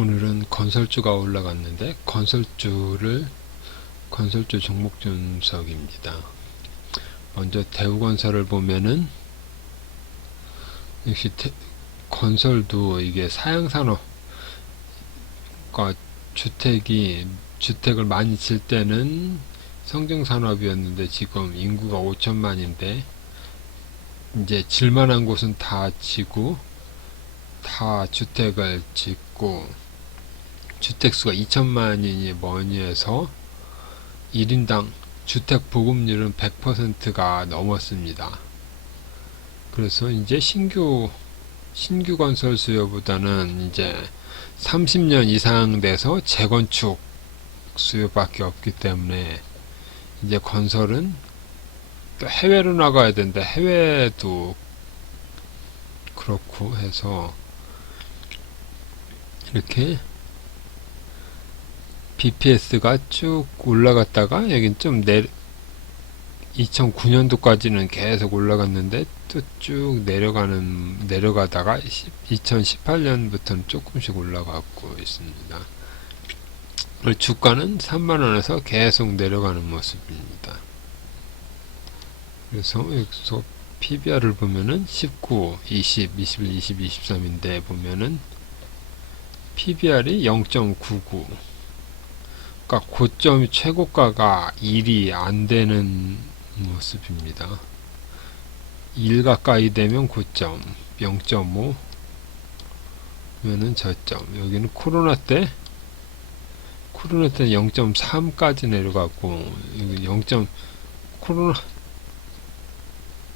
오늘은 건설주가 올라갔는데 건설주 종목 분석입니다. 먼저 대우건설을 보면은 역시 건설도 이게 사양산업, 그러니까 주택을 많이 질 때는 성장산업이었는데 지금 인구가 5천만인데 이제 질만한 곳은 다 지고 다 주택을 짓고 주택수가 2천만이니 뭐니 해서 1인당 주택 보급률은 100%가 넘었습니다. 그래서 이제 신규 건설 수요보다는 이제 30년 이상 돼서 재건축 수요밖에 없기 때문에 이제 건설은 또 해외로 나가야 되는데 해외도 그렇고 해서 이렇게 BPS가 쭉 올라갔다가 여긴 좀 2009년도까지는 계속 올라갔는데 또 쭉 내려가다가 2018년부터는 조금씩 올라가고 있습니다. 주가는 3만원에서 계속 내려가는 모습입니다. 그래서 여기서 PBR을 보면은 19, 20, 21, 22, 23인데 보면은 PBR이 0.99, 그러니까 고점 최고가가 1이 안 되는 모습입니다. 1 가까이 되면 고점, 0.5 면은 저점. 여기는 코로나 때는 0.3까지 내려가고, 여기 코로나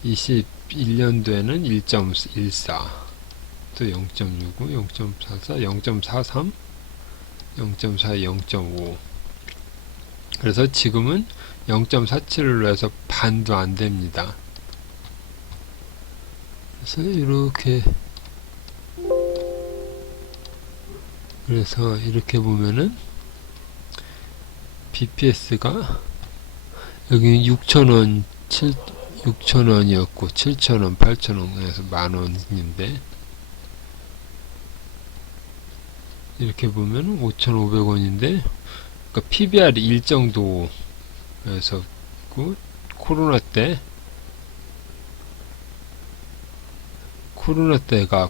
21년도에는 1.14, 또 0.65, 0.44, 0.43, 0.4, 0.5. 그래서 지금은 0.47로 해서 반도 안 됩니다. 그래서 이렇게 보면은 BPS가 여기 6,000원, 6,000원이었고 7,000원, 8,000원에서 만원인데 이렇게 보면 5,500원인데 그러니까 PBR이 1 정도에서 코로나 때가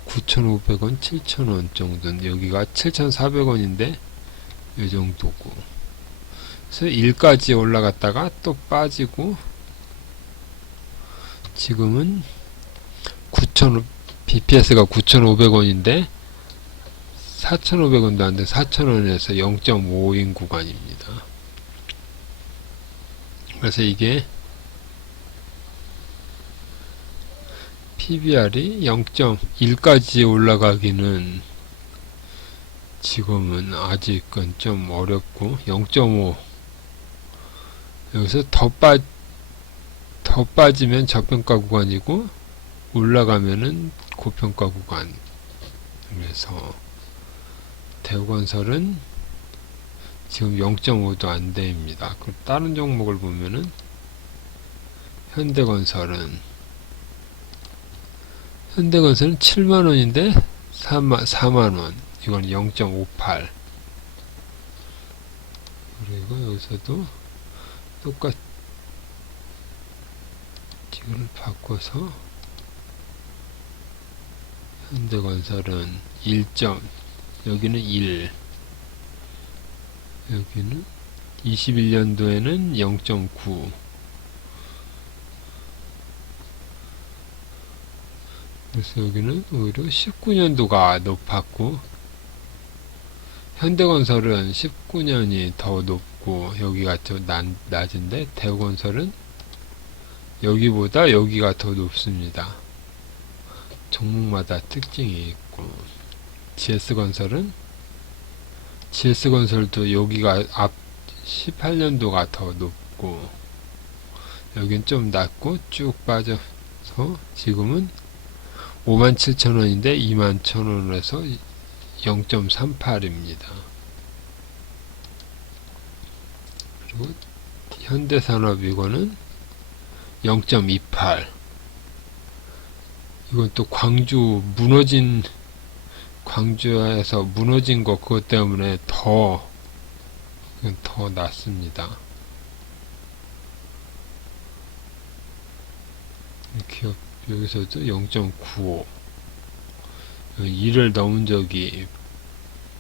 9,500원, 7,000원 정도는 여기가 7,400원인데 이 정도고 그래서 1까지 올라갔다가 또 빠지고 지금은 BPS가 9,500원인데 4,500원도 안돼 4,000원에서 0.5인 구간입니다. 그래서 이게 PBR이 0.1까지 올라가기는 지금은 아직은 좀 어렵고 0.5 여기서 더 빠지면 저평가 구간이고 올라가면은 고평가 구간. 그래서 대우건설은 지금 0.5도 안 됩니다. 다른 종목을 보면은 현대건설은 7만원인데 4만원, 이건 0.58. 그리고 여기서도 똑같이 이걸 바꿔서 현대건설은 1점, 여기는 1, 여기는 21년도에는 0.9, 그래서 여기는 오히려 19년도가 높았고 현대건설은 19년이 더 높고 여기가 더 낮은데 대우건설은 여기보다 여기가 더 높습니다. 종목마다 특징이 있고 GS건설도 여기가 앞 18년도가 더 높고 여긴 좀 낮고 쭉 빠져서 지금은 57,000원인데 21,000원에서 0.38입니다. 그리고 현대산업 이거는 0.28. 이건 또 광주 광주에서 무너진 거 그것 때문에 더 낮습니다. 기업 여기서도 0.95 2를 넘은 적이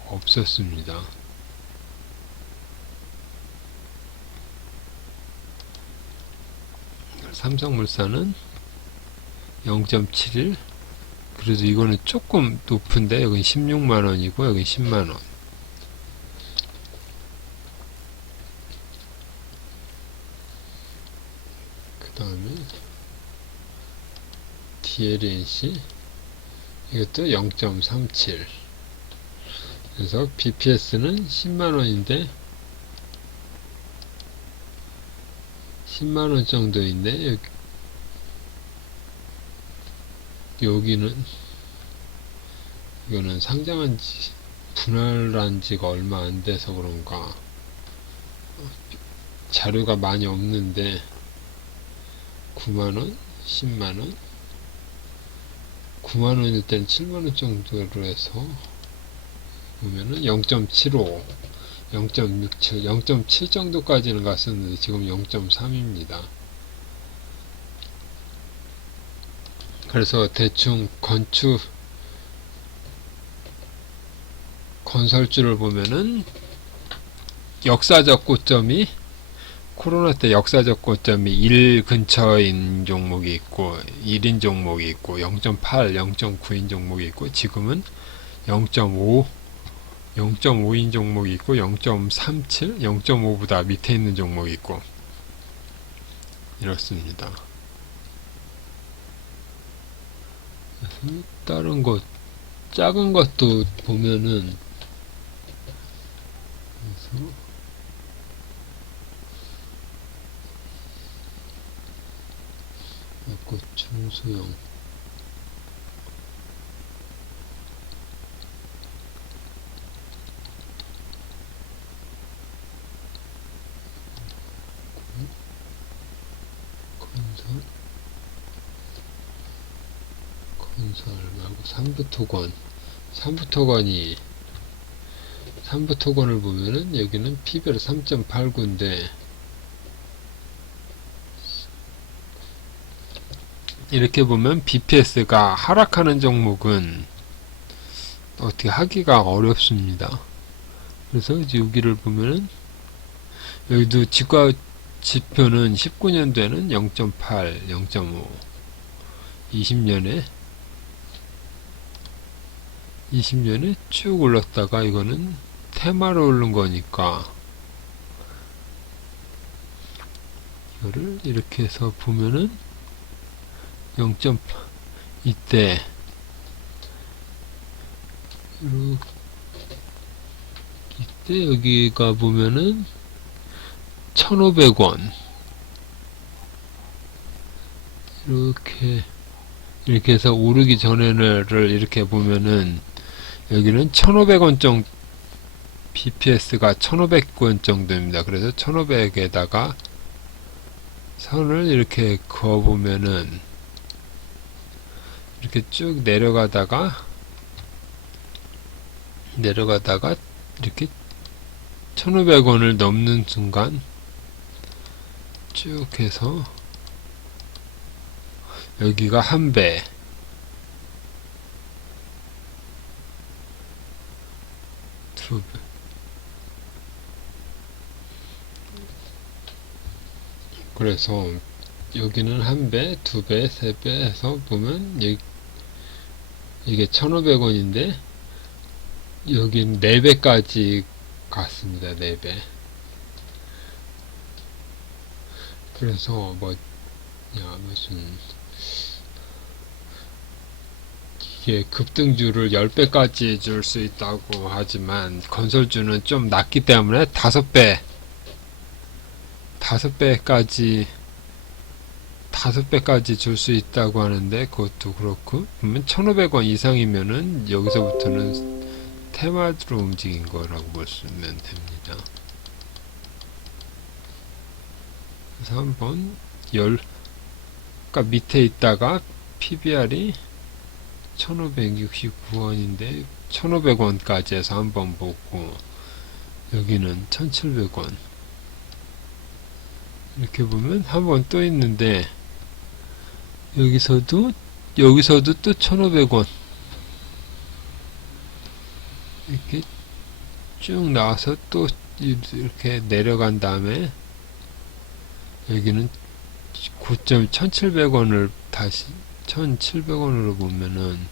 없었습니다. 삼성물산은 0.71 그래도 이거는 조금 높은데 여긴 16만원이고 여긴 10만원. 그 다음에 DLNC 이것도 0.37 그래서 BPS는 10만원인데 10만원 정도인데 여기는 이거는 상장한 지 분할한 지가 얼마 안 돼서 그런가 자료가 많이 없는데 9만원, 10만원 9만원일 땐 7만원 정도로 해서 보면은 0.75 0.67, 0.7 정도까지는 갔었는데 지금 0.3입니다. 그래서 대충 건설주를 보면은 역사적 고점이 코로나 때 역사적 고점이 1 근처인 종목이 있고 1인 종목이 있고 0.8, 0.9인 종목이 있고 지금은 0.5 0.5인 종목이 있고 0.37, 0.5보다 밑에 있는 종목이 있고 이렇습니다. 다른 것 작은 것도 보면은 그래서 중소형 건설 말고 삼부토건을 보면은 여기는 P별 3.89인데 이렇게 보면 BPS가 하락하는 종목은 어떻게 하기가 어렵습니다. 그래서 여기를 보면은 여기도 지가 지표는 19년도에는 0.8, 0.5 20년에 쭉 올랐다가 이거는 테마로 오른 거니까 이거를 이렇게 해서 보면은 0.8 이때 여기가 보면은 1,500원 이렇게 해서 오르기 전에를 이렇게 보면은 여기는 1,500원 정도 BPS가 1,500원 정도입니다. 그래서 1,500에다가 선을 이렇게 그어보면은 이렇게 쭉 내려가다가 이렇게 1,500원을 넘는 순간 쭉 해서 여기가 한 배, 두 배, 그래서 여기는 한 배, 두 배, 세 배 해서 보면 이게 1,500원인데 여긴 4배까지 갔습니다. 4배. 그래서 무슨 이게 급등주를 10배까지 줄 수 있다고 하지만 건설주는 좀 낮기 때문에 5배까지 줄 수 있다고 하는데 그것도 그렇고 그러면 1,500원 이상이면은 여기서부터는 테마로 움직인 거라고 보시면 됩니다. 그래서 한번 그러니까 밑에 있다가 PBR이 1569원인데 1500원까지 해서 한번 보고, 여기는 1700원. 이렇게 보면 한 번 또 있는데, 여기서도 또 1500원. 이렇게 쭉 나와서 또 이렇게 내려간 다음에, 여기는 고점 1700원을 다시 1700원으로 보면은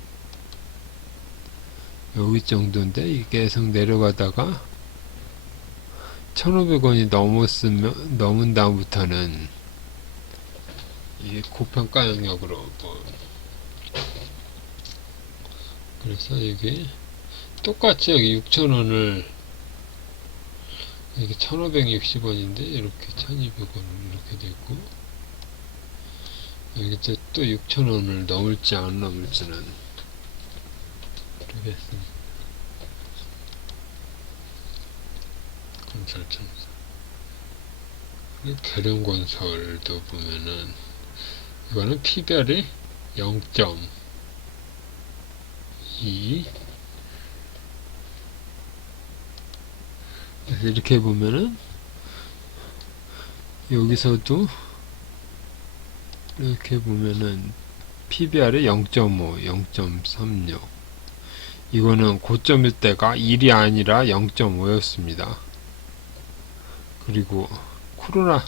여기 정도인데, 이게 계속 내려가다가 1500원이 넘은 다음부터는 이게 고평가 영역으로 그래서 이게 똑같이 여기 6000원을, 이게 1560원인데 이렇게 1200원 이렇게 되고, 여기 또 6000원을 넘을지 안 넘을지는 모르겠습니다. 건설청사. 계룡건설도 보면은 이거는 P별이 0.2. 그래서 이렇게 보면은 여기서도 이렇게 보면은 PBR이 0.5, 0.36. 이거는 고점일 때가 1이 아니라 0.5였습니다. 그리고 코로나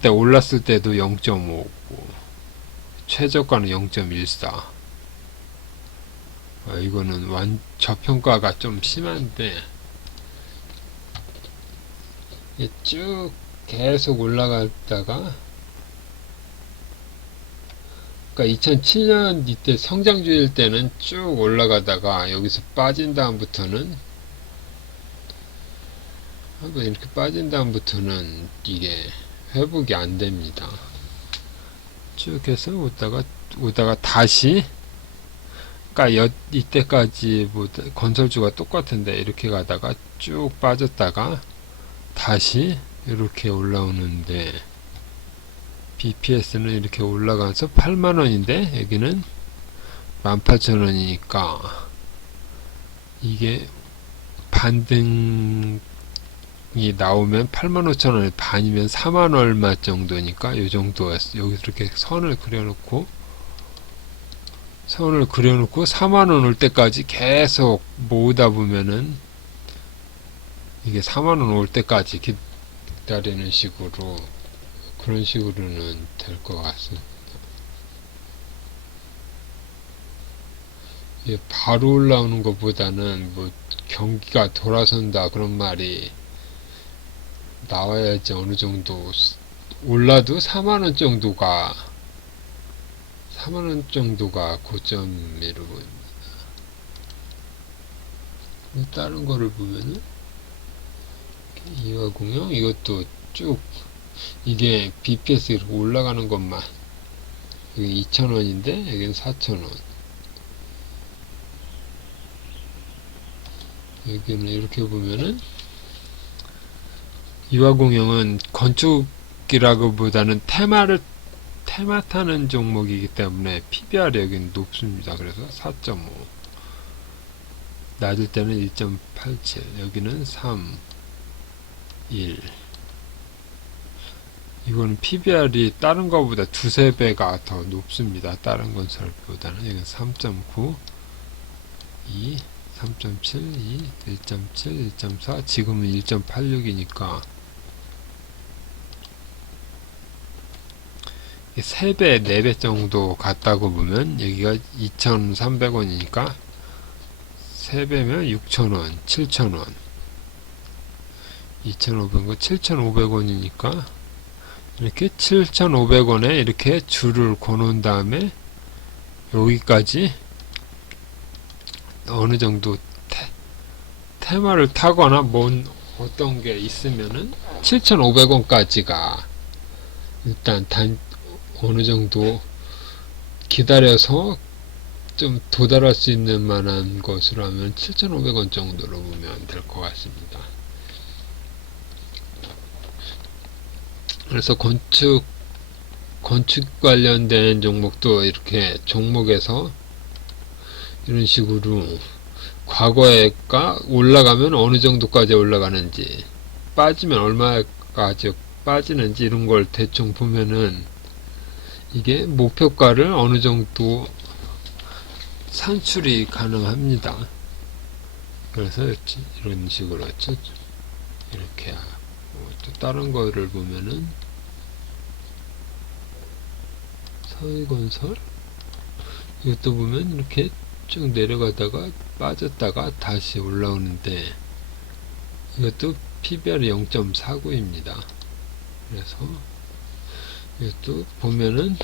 때 올랐을 때도 0.5고, 최저가는 0.14. 이거는 저평가가 좀 심한데, 쭉 계속 올라갔다가, 그러니까 2007년 이때 성장주일 때는 쭉 올라가다가 여기서 빠진 다음부터는, 한번 이렇게 빠진 다음부터는 이게 회복이 안 됩니다. 쭉 해서 오다가 다시, 그러니까 이때까지 건설주가 똑같은데 이렇게 가다가 쭉 빠졌다가 다시 이렇게 올라오는데, BPS는 이렇게 올라가서 8만원인데 여기는 18,000원이니까 이게 반등이 나오면 85,000원의 반이면 4만 얼마 정도니까 요 정도였어. 여기서 이렇게 선을 그려놓고 4만원 올 때까지 계속 모으다 보면은 이게 4만원 올 때까지 기다리는 식으로, 그런 식으로는 될 것 같습니다. 바로 올라오는 것보다는 경기가 돌아선다 그런 말이 나와야지 어느 정도 올라도 4만원 정도가 고점이라고 보입니다. 다른 거를 보면은 이화공영, 이것도 쭉 이게 BPS 이렇게 올라가는 것만, 여기 2,000원인데 여기는 4,000원, 여기는 이렇게 보면은 이화공영은 건축이라고보다는 테마 타는 종목이기 때문에 PBR이 여기는 높습니다. 그래서 4.5, 낮을 때는 1.87, 여기는 3, 1. 이거는 PBR이 다른 거보다 두세 배가 더 높습니다. 다른 건설보다는. 여기는 3.9, 2, 3.7, 2, 1.7, 1.4, 지금은 1.86이니까 3배, 4배 정도 같다고 보면, 여기가 2,300원이니까 3배면 6,000원, 7,000원, 2,500원, 7,500원이니까 이렇게 7,500원에 이렇게 줄을 거놓은 다음에 여기까지 어느 정도 테마를 타거나 어떤 게 있으면은 7,500원까지가 일단 어느 정도 기다려서 좀 도달할 수 있는 만한 것으로 하면 7,500원 정도로 보면 될 것 같습니다. 그래서 건축 관련된 종목도 이렇게 종목에서 이런 식으로 과거에가 올라가면 어느 정도까지 올라가는지, 빠지면 얼마까지 빠지는지 이런 걸 대충 보면은 이게 목표가를 어느 정도 산출이 가능합니다. 그래서 이런 식으로 이렇게 하고, 또 다른 거를 보면은 서희건설 이것도 보면 이렇게 쭉 내려가다가 빠졌다가 다시 올라오는데 이것도 PBR이 0.49입니다. 그래서 이것도 보면은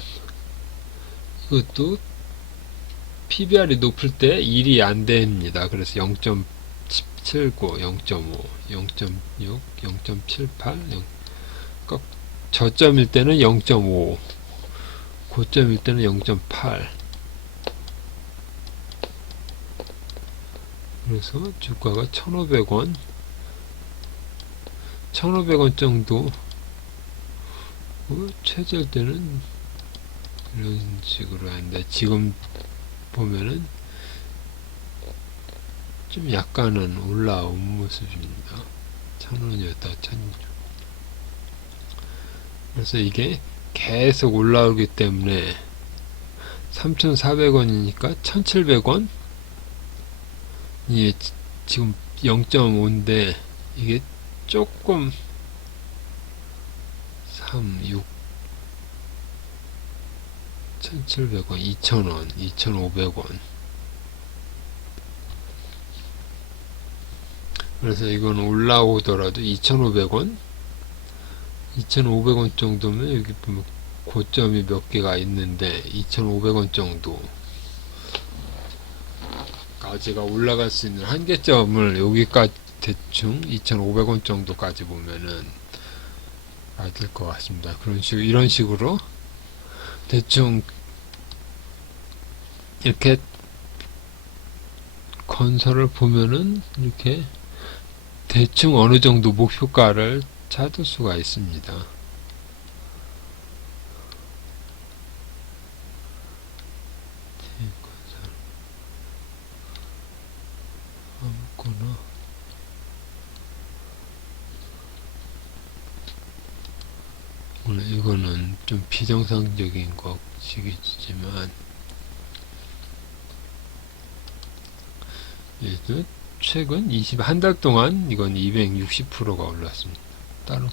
이것도 PBR이 높을 때 1이 안 됩니다. 그래서 0.79, 0.5, 0.6, 0.78, 저점일 때는 0.5, 고점일 때는 0.8. 그래서 주가가 1,500원, 1,500원 정도, 최저일 때는 이런 식으로 하는데 지금 보면은 좀 약간은 올라온 모습입니다. 1,000원이었다 1,000원. 그래서 이게 계속 올라오기 때문에 3,400원이니까 1,700원 이 지금 0.5인데 이게 조금 3, 6 1,700원, 2,000원, 2,500원. 그래서 이건 올라오더라도 2,500원, 2,500원 정도면 여기 보면 고점이 몇 개가 있는데 2,500원 정도 까지가 올라갈 수 있는 한계점을 여기까지 대충 2,500원 정도까지 보면은 될 것 같습니다. 이런 식으로 대충 이렇게 건설을 보면은 이렇게 대충 어느 정도 목표가를 찾을 수가 있습니다. 아무거나 물론 이거는 좀 비정상적인 것이겠지만 얘도 최근 한 달 동안 이건 260%가 올랐습니다. 따로.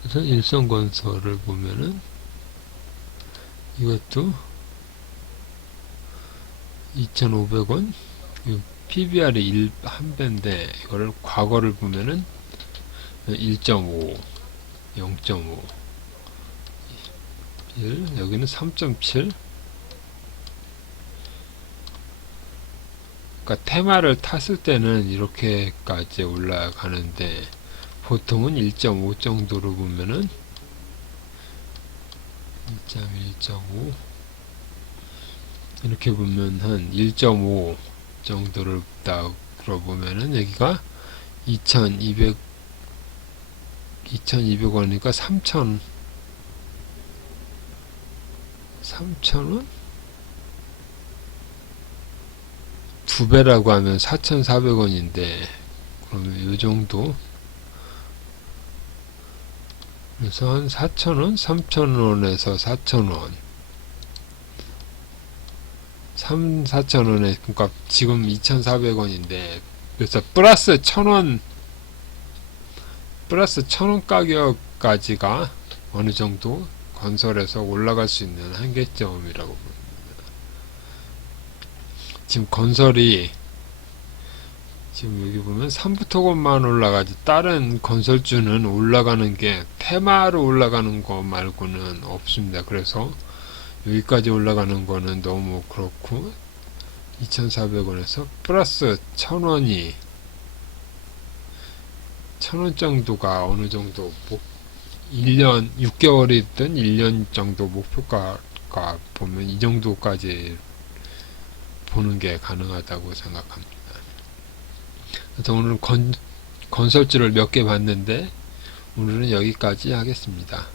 그래서 일성건설을 보면은 이것도 2,500원 PBR이 1배인데 이거를 과거를 보면은 1.5, 0.5 1, 여기는 3.7. 그러니까 테마를 탔을 때는 이렇게까지 올라가는데 보통은 1.5 정도로 보면은 1.1.5 이렇게 보면 한 1.5 정도를 따로 보면은 여기가 2,200원이니까 3,000원? 2배라고 하면 4,400원인데 그러면 요 정도 그래서 한 4,000원? 3,000원에서 4,000원 4,000원에 그러니까 지금 2,400원인데 그래서 플러스 1,000원 가격까지가 어느 정도 건설에서 올라갈 수 있는 한계점이라고 봅니다. 지금 건설이 지금 여기 보면 3부토건만 올라가지 다른 건설주는 올라가는 게 테마로 올라가는 거 말고는 없습니다. 그래서 여기까지 올라가는 거는 너무 그렇고 2,400원에서 플러스 1,000원이 1,000원 정도가 어느 정도 1년 6개월이든 1년 정도 목표가가 보면 이 정도까지 보는 게 가능하다고 생각합니다. 그래서 오늘은 건설주를 몇 개 봤는데 오늘은 여기까지 하겠습니다.